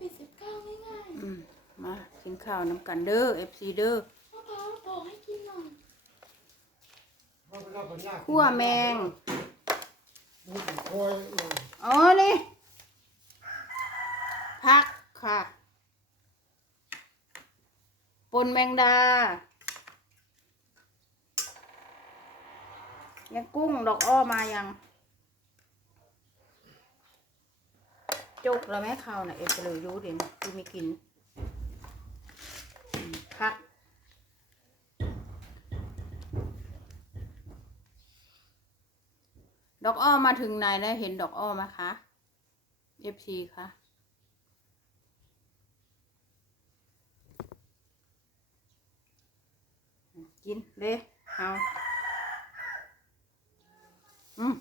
ปิดสิบเก้าง่ายอืมมากินข้าวน้ำกันเด้อ FC เด้อๆมะพร้าวบอกให้กินหน่อยคั่วแมงนี่เป็นคอยเอออ๋อนี่ผักค่ะปนแมงดายังกุ้งดอกอ้อมายัง จุกแล้วแม่ข้าวน่ะเอ็ดเลยอยูเด่นคือม่กินอืมผักดอกอ้อมาถึงไหนแล้วเห็นดอกอ้อไหมคะ FC คะกินเลยเอาอืม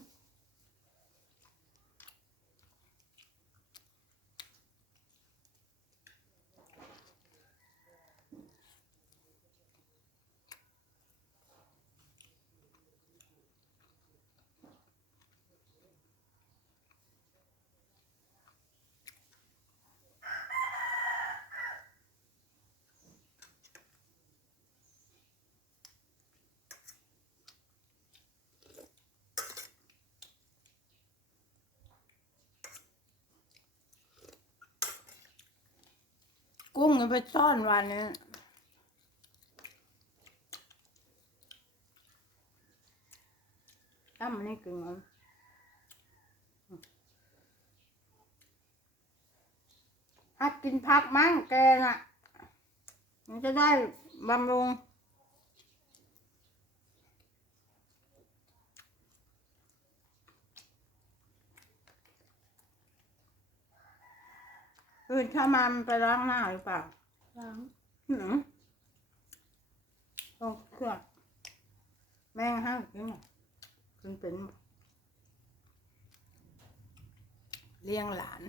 กุ้งไปซ่อนวันนี้ตั้มมันนี่กึ่งมันหัดกินผักมั้งแกน่ะ มันจะได้บำรุง คือถ้ามันไปล้างหน้าหรือเปล่าล้างหืมต้องเครื่องแม่งห้างกินหรอกินเป็นบ่เลี้ยงหลาน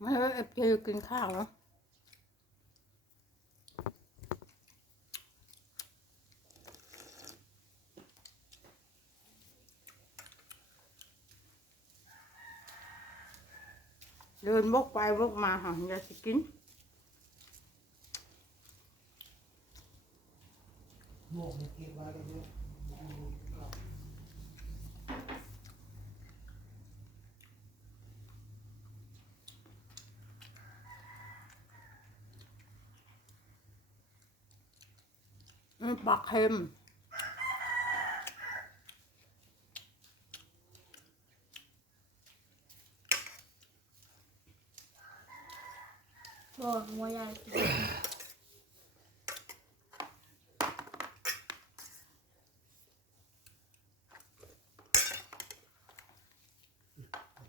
ไม่ว่าเอฟจะกินข้าวเนา เดินวกไปวกมาหาอยากจะกินหมวกเก็บไว้แล้วเนี่ยอืมปลาเค็ม บอกหัวยายกิน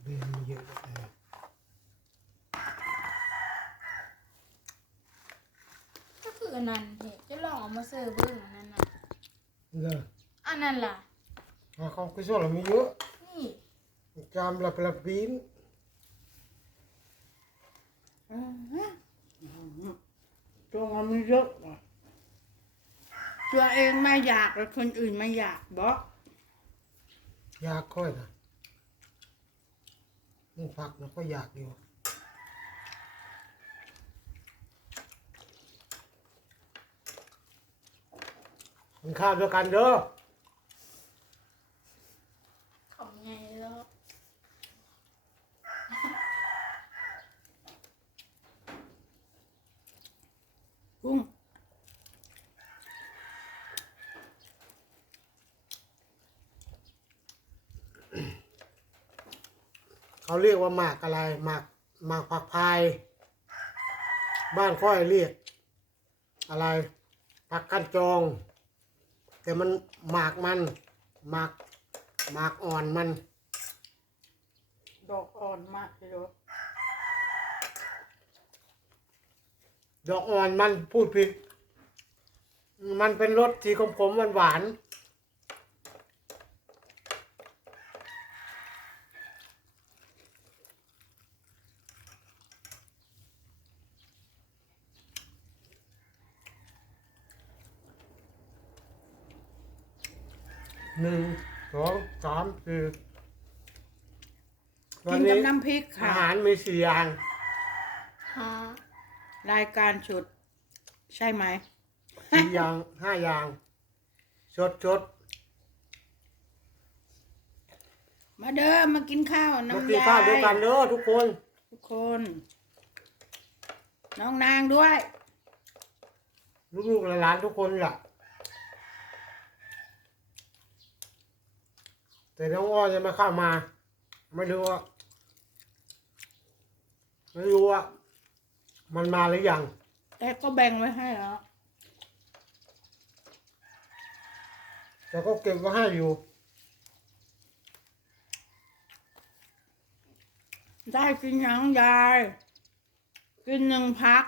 เรียนมันเยอะแต่ก็คืออันนั้นเหตุจะลองเอามาเสิร์ฟเบิ่งอันนั้นน่ะเลยอันนั้นล่ะ อะเขาก็ชอบเรามีเยอะนี่จามละประปีน งเอามันเยอะตัวเองไม่อยากแล้วคนอื่นไม่อยากบอกอยากค่อยนะมึงผักนะก็อยากอยู่มันข้าวด้วยกันเด้อ ของไงแล้ว กุ้ง เขาเรียกว่าหมากอะไรหมากหมากผักพาย บ้านค่อยเรียก อะไรผักกันจอง แต่มันหมากมันหมากหมากอ่อนมัน ดอกอ่อนมากเลยดอกอ่อนมันพูดผิด มันเป็นรสสีขมขมหวานห หนึ่งสองสามสี่วักินนกับนี้น้ำพริกอาค่ะ หารมีสี่อย่างหารายการชุด ใช่ไหม สี่อย่างห้าอย่างชดชดมาเด้อมากินข้าวมาน้ำกินยาข้าวด้วยกันเด้อทุกคน ทุกคน น้องนางด้วย ลูกๆหลานๆทุกคนแหละ แต่น้องอ้อยังไม่เข้ามา ไม่รู้ว่าไม่รู้ว่ามันมาหรือยังแต่ก็แบ่งไว้ให้แล้ว แต่ก็เก็บไว้ให้อยู่ ได้กินยังยาย กินหนึ่งพัก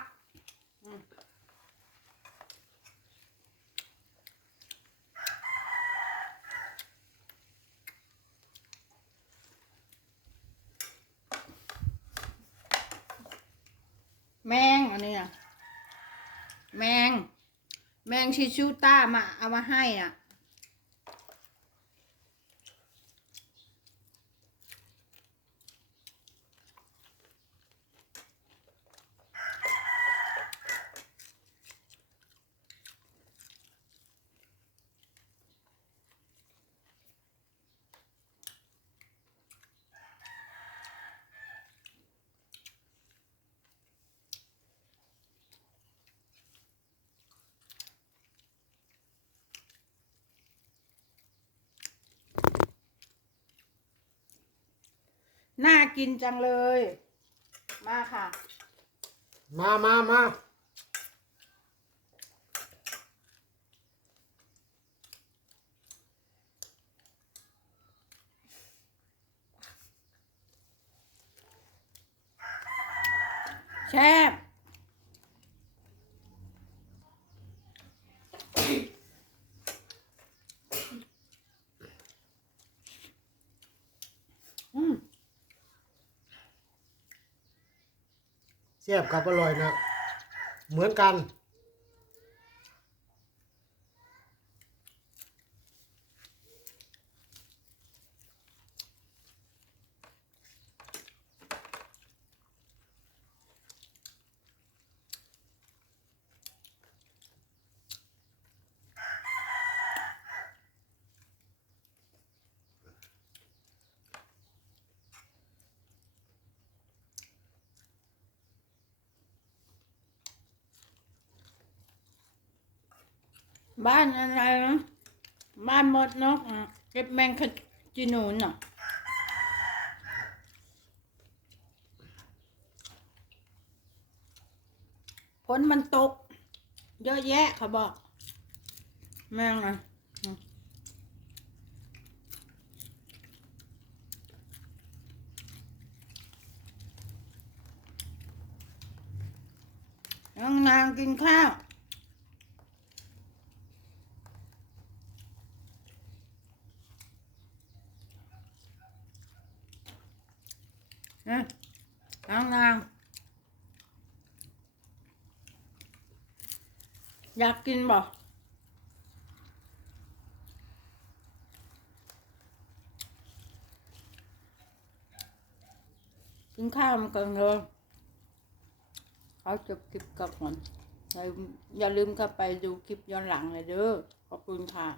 แมงอันนี้อะ แมง แมงชิชูต้ามาเอามาให้อะ น่ากินจังเลย มาค่ะ มามามาแช่บอืม เสียบกับอร่อยนะ เหมือนกัน บ้านอะไรนะบ้านมดนกอะเก็บแมงขจีนูนอะฝนมันตก เยอะแยะเขาบอก แม่งอะน้องนางกินข้าว นะนางนางอยากกินบ่กินข้าวมันก่อนเลยเขาจบคลิปก่อนอย่อย่าลืมเข้าไปดูคลิปย้อนหลังเลยเด้อขอบคุณค่ะ